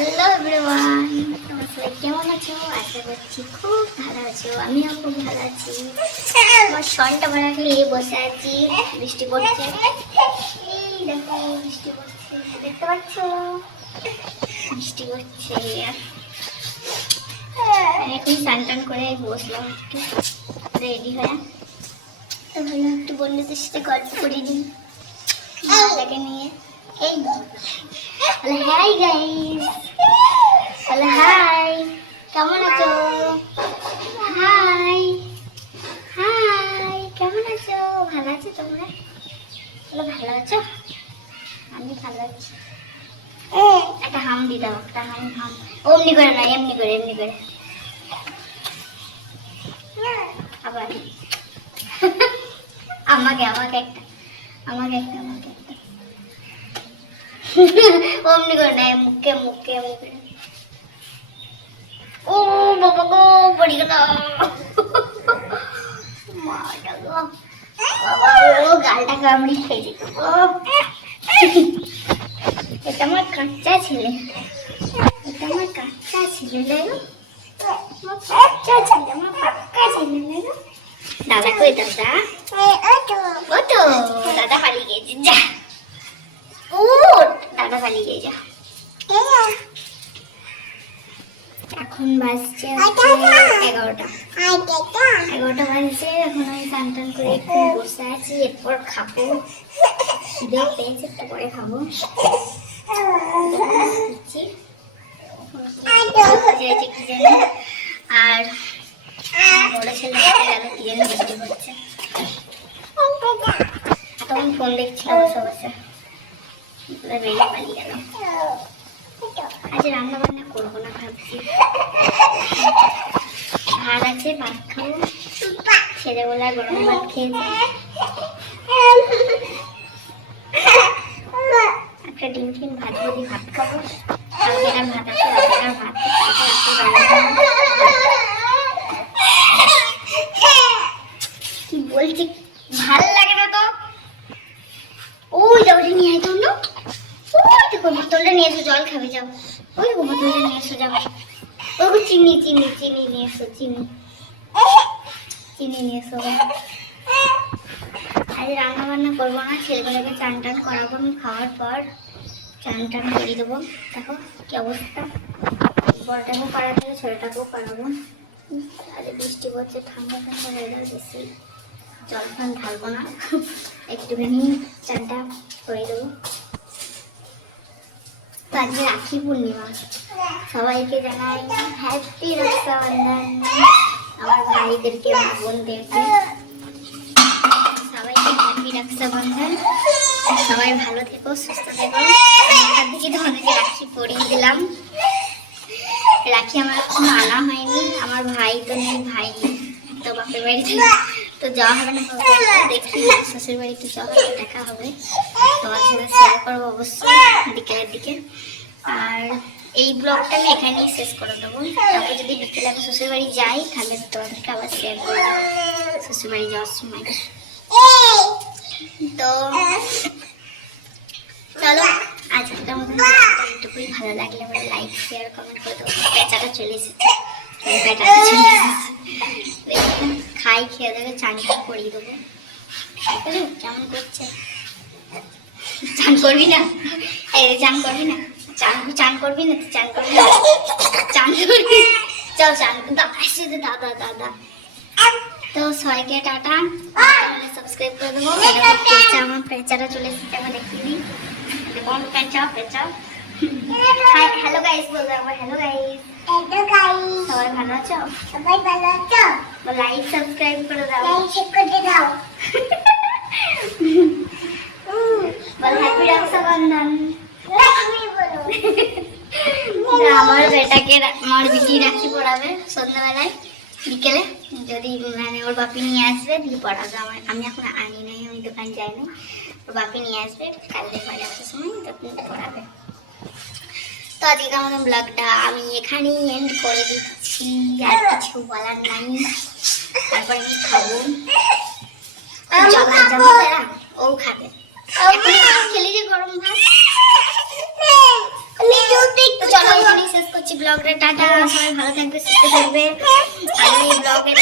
Hello everyone, তোমরা সবাই কেমন আছো? আশা করছি খুব ভালো আছো, আমিও খুব ভালো আছি। আমার শনটা বানাকে নিয়ে বসে আছি, বৃষ্টি পড়ছে। দেখো, বৃষ্টি পড়ছে, দেখতে পাচ্ছ? বৃষ্টি পড়ছে। এখন স্নান টান করে বসলাম একটু রেডি হয়ে। তো ভাবলাম একটু বন্ধুদের সাথে গল্প করে দিই নিয়ে। এই হাই গাইস হ্যালো হাই কেমন আছো? হাই হাই কেমন আছো? ভালো আছো তোমরা? বলো ভালো আছো? আমি ভালো আছি। একটা হাম দি দাও একটা হাম হাম অমনি করে না এমনি করে এমনি করে। আবার। আমাকে আমাকে একটা আমাকে একটা আমাকে একটা। অমনি করে না মুখে মুখে মুখে। ও বাবা গো পড়ি গেল মাটা গো বাবা ও গালটা কামড়ি খেয়ে গো। এটা আমার কাঁচা ছেলে এটা আমার কাঁচা ছেলে দেখো কাঁচা ছেলে আমার পাক্কা ছেলে দেখো দাদা কই দাদা ও তো দাদা পালিয়ে গেছে। যা। ও দাদা পালিয়ে গিয়ে যা এখন বাজছে এগারোটা। এগারোটা বাজছে, এখন আমি স্নান টান করে বসে আছি, এরপর খাব। খিদে পেয়েছে, একটু পরে খাব। আর বড় ছেলে কি জানি বৃষ্টি হচ্ছে। তখন ফোন দেখছিলাম বসে বসে বেরিয়ে পালিয়ে গেলাম। আজ রান্না বান্না করব না ভাবছি। ভাত আছে, ভাত খাব। ছেলেবেলা গরম ভাত খেয়েছে। একটা ডিম ফিম ভাজবো দিয়ে ভাত খাব। কালকের ভাত আছে রাতের ভাত কি বলছি? ভালো লাগে না তো? ওই যাও নিয়ে আয় তো না ওই দেখো বোতলটা নিয়ে এসো, জল খাবে, যাও। ওই দেখো বোতলটা নিয়ে এসো যাও ওই চিনি চিনি চিনি নিয়ে এসো চিনি চিনি নিয়ে এসো আজ রান্না বান্না করব না, ছেলেগুলোকে চান টান করাবো, আমি খাওয়ার পর চান টান করিয়ে দেবো। দেখো কি অবস্থা। বড়টাকেও হবে ছোটোটাকেও করাবো আজ বৃষ্টি পড়ছে, ঠান্ডা ঠান্ডা ওয়েদার বেশি জল ফান ঢালবো না। একটুখানি চানটা করে দেবো। আজকে রাখি পূর্ণিমা। সবাইকে জানাই হ্যাপি রক্ষাবন্ধন। আমার ভাইদেরকে বোনদেরকে। সবাইকে হ্যাপি রক্ষাবন্ধন। সবাই ভালো থেকো, সুস্থ থেকো। তার দিকে তোমাদেরকে রাখি পরিয়ে দিলাম। রাখি আমার এখন আনা হয়নি। আমার ভাই তো নেই, ভাই তো বাপের বাড়িতে। তো যাওয়া হবে না দেখি শ্বশুর যাওয়া হবে, দেখা হবে। তোমার সাথে শেয়ার করব অবশ্যই বিকেলের দিকে। আর এই ব্লগটা আমি এখানেই শেষ করে দেবো। তারপর যদি বিকেলে আমি শ্বশুর বাড়ি যাই, তাহলে তোমাদেরকে আবার শেয়ার করে দেবো শ্বশুর বাড়ি যাওয়ার সময়। তো চলো আজকের মতন ভিডিওটা ভালো লাগলে আমার লাইক শেয়ার কমেন্ট করে দেবো। পেঁচাটা চলে এসেছে। পেঁচাটা চলে এসেছে। খাই খেয়ে দেবে চান করিয়ে দেবো। কেমন করছে? চান করবি না? এই চান করবি না? চান চান করবি না? চান করবি না? চান করবি চল চান দাদা শুধু দাদা দাদা। তো সবাইকে টাটা। সাবস্ক্রাইব করে দেবো। আমার পেঁচাটা চলে এসেছে আমার দেখিয়ে দিই দেখুন পেঁচা পেঁচা হাই হ্যালো গাইস বলব একবার হ্যালো গাইস সবাই ভালো আছো। লাইক সাবস্ক্রাইব করে দাও বল হ্যাপি রক্ষাবন্ধন আমার বেটাকে আমার বিটি রাখি পড়াবে সন্ধ্যাবেলায় বিকেলে যদি মানে ওর বাপি নিয়ে আসবে দিয়ে পড়াবে আমার আমি এখন আনি নাই আমি দোকান যাই না ওর বাপি নিয়ে আসবে কালকে বাড়ি আসার সময় তখন পড়াবে তো আজকে আমাদের ব্লগটা আমি এখানেই এন্ড করে দিচ্ছি আর কিছু বলার নাই সবাই খাব। ও খেলি শেষ করছি ব্লগটা। টাটা সবাই ভালো থাকবে সুস্থ থাকবে। আর এই ব্লগের